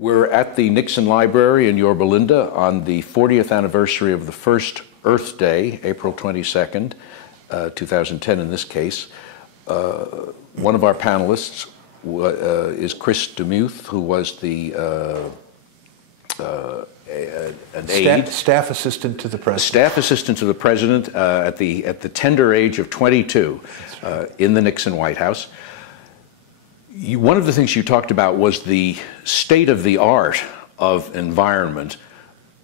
We're at the Nixon Library in Yorba Linda on the 40th anniversary of the first Earth Day, April 22nd, 2010 in this case. One of our panelists is Chris DeMuth, who was the an aide. Staff assistant to the president. Staff assistant to the president at the tender age of 22 in the Nixon White House. One of the things you talked about was the state of the art of environment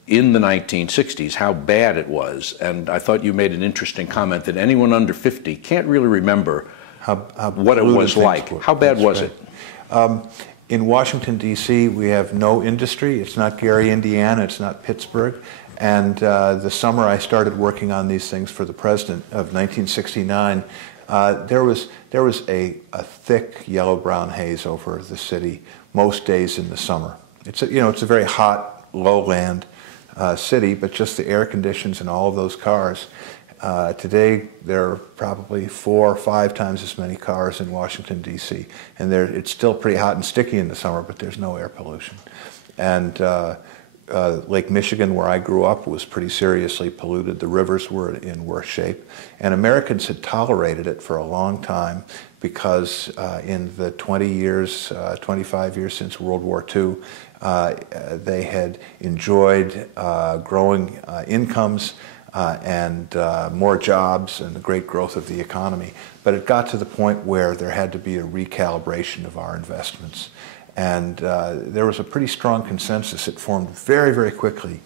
in the 1960s, how bad it was. And I thought you made an interesting comment that anyone under 50 can't really remember what it was like. How bad was it? In Washington, D.C., we have no industry. It's not Gary, Indiana. It's not Pittsburgh. And the summer I started working on these things for the president of 1969, there was a thick yellow-brown haze over the city most days in the summer. It's a very hot, lowland city, but just the air conditions and all of those cars. Today, there are probably 4 or 5 times as many cars in Washington, D.C. And it's still pretty hot and sticky in the summer, but there's no air pollution. And Lake Michigan, where I grew up, was pretty seriously polluted. The rivers were in worse shape. And Americans had tolerated it for a long time because in the 20 years, 25 years since World War II, they had enjoyed growing incomes and more jobs and the great growth of the economy. But it got to the point where there had to be a recalibration of our investments. And there was a pretty strong consensus. It formed very, very quickly,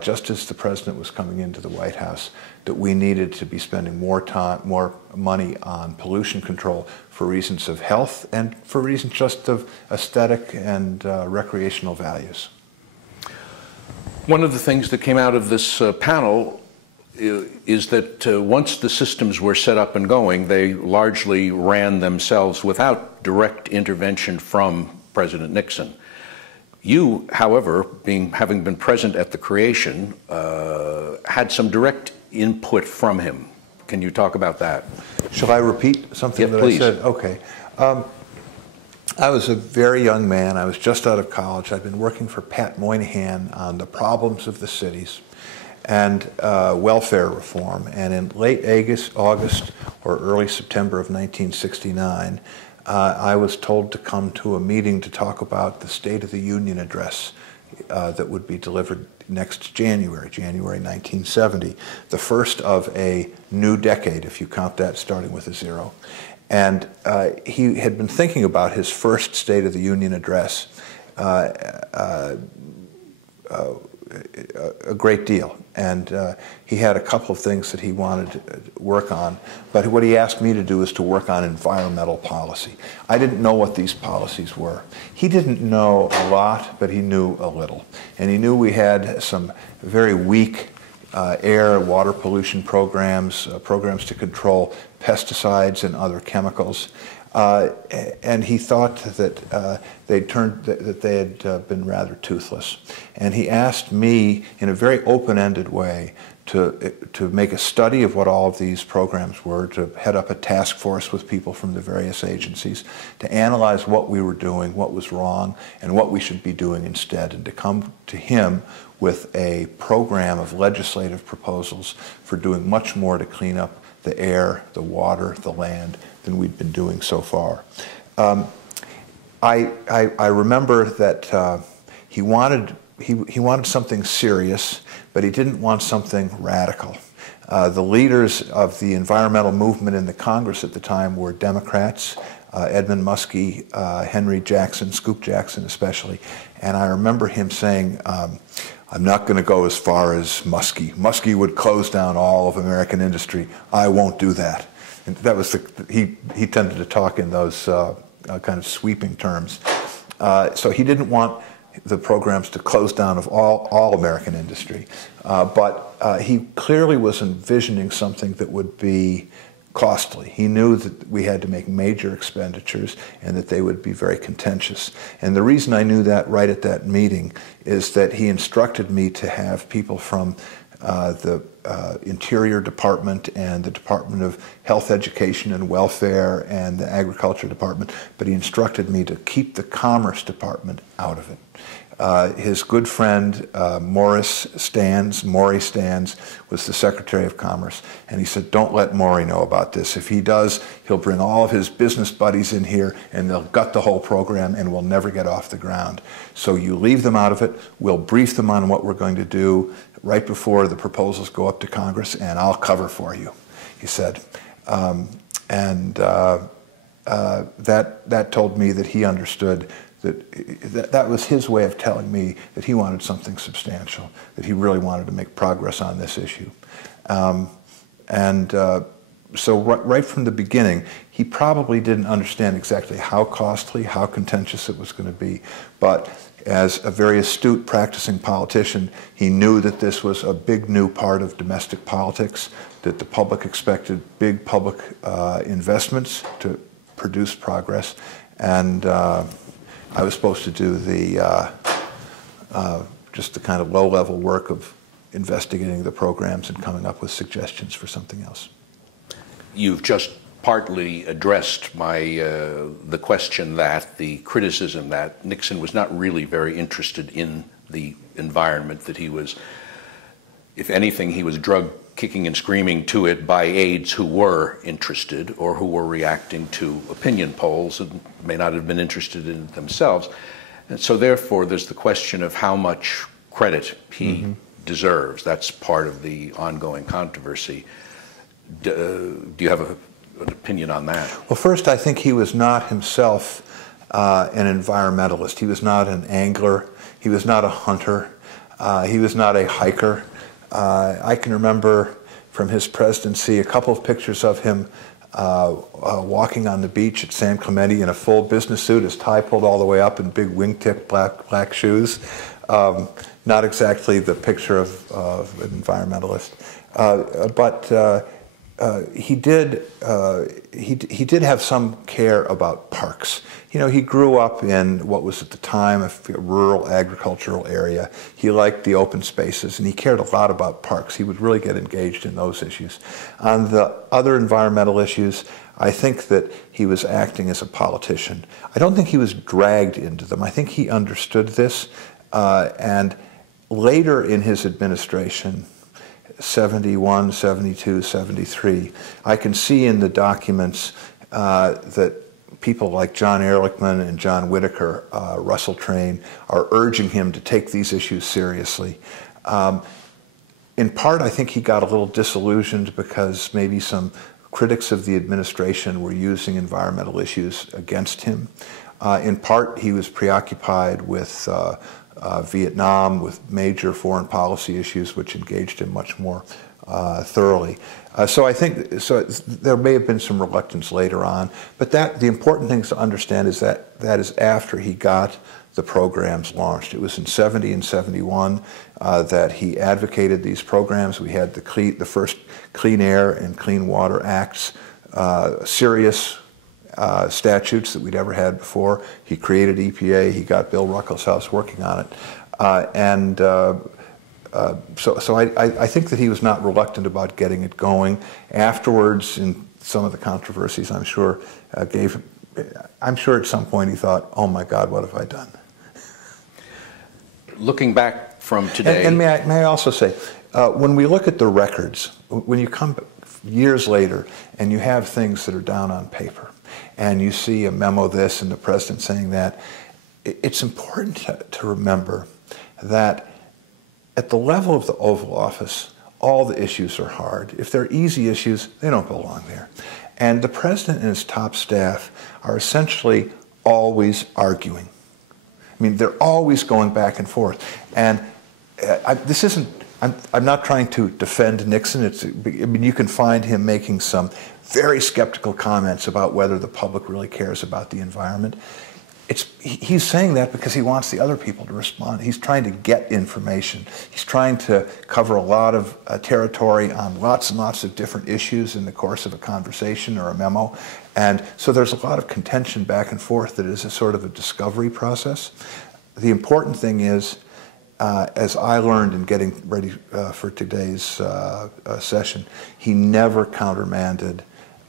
just as the president was coming into the White House, that we needed to be spending more money on pollution control for reasons of health and for reasons just of aesthetic and recreational values. One of the things that came out of this panel is that once the systems were set up and going, they largely ran themselves without direct intervention from President Nixon. You, however, having been present at the creation, had some direct input from him. Can you talk about that? Shall I repeat something that please. I said? Okay. I was a very young man. I was just out of college. I'd been working for Pat Moynihan on the problems of the cities and welfare reform. And in late August or early September of 1969, I was told to come to a meeting to talk about the State of the Union address that would be delivered next January 1970, the first of a new decade, if you count that starting with a 0. And he had been thinking about his first State of the Union address a great deal. And he had a couple of things that he wanted to work on. But what he asked me to do is to work on environmental policy. I didn't know what these policies were. He didn't know a lot, but he knew a little. And he knew we had some very weak air and water pollution programs, programs to control pesticides and other chemicals. And he thought that they had been rather toothless. And he asked me in a very open-ended way to make a study of what all of these programs were, to head up a task force with people from the various agencies, to analyze what we were doing, what was wrong, and what we should be doing instead, and to come to him with a program of legislative proposals for doing much more to clean up the air, the water, the land than we'd been doing so far. I remember that he wanted something serious, but he didn't want something radical. The leaders of the environmental movement in the Congress at the time were Democrats, Edmund Muskie, Henry Jackson, Scoop Jackson especially, and I remember him saying, I'm not going to go as far as Muskie. Muskie would close down all of American industry. I won't do that. And that was he tended to talk in those kind of sweeping terms. So he didn't want the programs to close down of all American industry. But he clearly was envisioning something that would be costly. He knew that we had to make major expenditures and that they would be very contentious. And the reason I knew that right at that meeting is that he instructed me to have people from the Interior Department and the Department of Health, Education and Welfare and the Agriculture Department, but he instructed me to keep the Commerce Department out of it. His good friend Maury Stans was the Secretary of Commerce, and he said, don't let Maury know about this. If he does, he'll bring all of his business buddies in here and they'll gut the whole program and we'll never get off the ground. So you leave them out of it, we'll brief them on what we're going to do right before the proposals go up to Congress, and I'll cover for you, he said. That told me that he understood that was his way of telling me that he wanted something substantial, that he really wanted to make progress on this issue. So right from the beginning, he probably didn't understand exactly how costly, how contentious it was going to be, but as a very astute practicing politician, he knew that this was a big new part of domestic politics, that the public expected big public investments to produce progress, and I was supposed to do just the kind of low-level work of investigating the programs and coming up with suggestions for something else. You've just partly addressed the question that, the criticism that Nixon was not really very interested in the environment, that he was, if anything, he was drugged kicking and screaming to it by aides who were interested or who were reacting to opinion polls and may not have been interested in it themselves. And so therefore there's the question of how much credit he deserves. That's part of the ongoing controversy. Do you have an opinion on that? Well, first, I think he was not himself an environmentalist. He was not an angler. He was not a hunter. He was not a hiker. I can remember from his presidency a couple of pictures of him walking on the beach at San Clemente in a full business suit, his tie pulled all the way up, and big wingtip black shoes. Not exactly the picture of an environmentalist, but he did have some care about parks. You know, he grew up in what was at the time a rural agricultural area. He liked the open spaces, and he cared a lot about parks. He would really get engaged in those issues. On the other environmental issues, I think that he was acting as a politician. I don't think he was dragged into them. I think he understood this, and later in his administration, 71, 72, 73, I can see in the documents that people like John Ehrlichman and John Whitaker, Russell Train, are urging him to take these issues seriously. In part, I think he got a little disillusioned because maybe some critics of the administration were using environmental issues against him. In part, he was preoccupied with Vietnam, with major foreign policy issues which engaged him much more thoroughly. So I think there may have been some reluctance later on, but the important thing to understand is that is after he got the programs launched. It was in 70 and 71 that he advocated these programs. We had the first Clean Air and Clean Water Acts, serious statutes that we'd ever had before. He created EPA. He got Bill Ruckelshaus working on it, so I think that he was not reluctant about getting it going. Afterwards, in some of the controversies, I'm sure I'm sure at some point he thought, "Oh my God, what have I done?" Looking back from today, and may I also say, when we look at the records, when you come years later and you have things that are down on paper, and you see a memo this and the president saying that, it's important to remember that at the level of the Oval Office, all the issues are hard. If they're easy issues, they don't belong there. And the president and his top staff are essentially always arguing. I mean, they're always going back and forth. And I'm not trying to defend Nixon. I mean, you can find him making some very skeptical comments about whether the public really cares about the environment. he's saying that because he wants the other people to respond. He's trying to get information. He's trying to cover a lot of territory on lots and lots of different issues in the course of a conversation or a memo. And so there's a lot of contention back and forth that is a sort of a discovery process. The important thing is, as I learned in getting ready for today's session, he never countermanded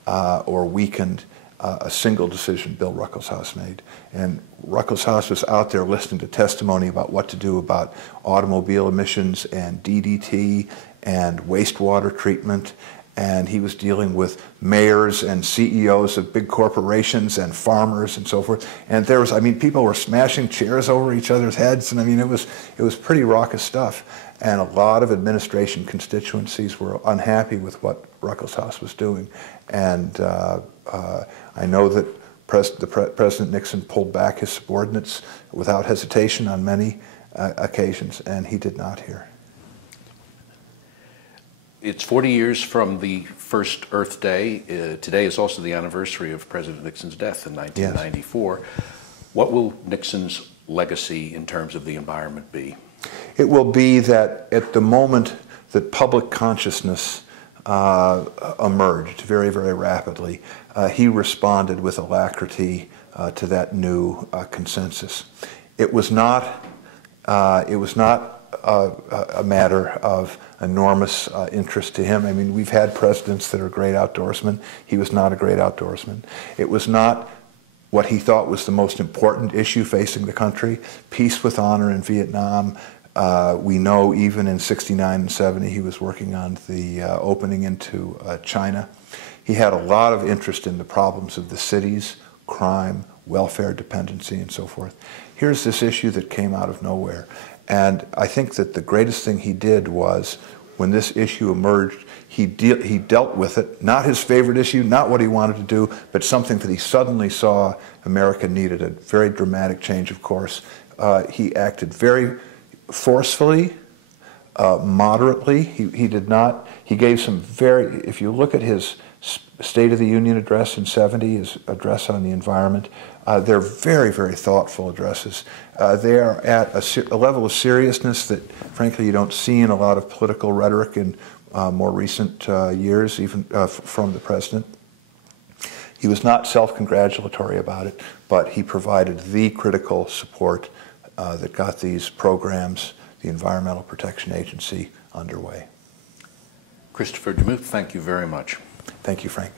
or weakened a single decision Bill Ruckelshaus made. And Ruckelshaus was out there listening to testimony about what to do about automobile emissions and DDT and wastewater treatment. And he was dealing with mayors and CEOs of big corporations and farmers and so forth. And there was, I mean, people were smashing chairs over each other's heads. And I mean, it was pretty raucous stuff. And a lot of administration constituencies were unhappy with what Ruckelshaus was doing. And I know that President Nixon pulled back his subordinates without hesitation on many occasions, and he did not here. It's 40 years from the first Earth Day. Today is also the anniversary of President Nixon's death in 1994. Yes. What will Nixon's legacy in terms of the environment be? It will be that at the moment that public consciousness emerged very, very rapidly, he responded with alacrity to that new consensus. It was not a matter of enormous interest to him. I mean, we've had presidents that are great outdoorsmen. He was not a great outdoorsman. It was not what he thought was the most important issue facing the country. Peace with honor in Vietnam. We know even in '69 and '70 he was working on the opening into China. He had a lot of interest in the problems of the cities, crime, welfare dependency, and so forth. Here's this issue that came out of nowhere. And I think that the greatest thing he did was, when this issue emerged, he dealt with it, not his favorite issue, not what he wanted to do, but something that he suddenly saw America needed, a very dramatic change of course. He acted very forcefully, moderately. He gave some very, if you look at his State of the Union address in '70, his address on the environment, they're very, very thoughtful addresses. They are at a level of seriousness that, frankly, you don't see in a lot of political rhetoric in more recent years, even from the president. He was not self-congratulatory about it, but he provided the critical support that got these programs, the Environmental Protection Agency, underway. Christopher DeMuth, thank you very much. Thank you, Frank.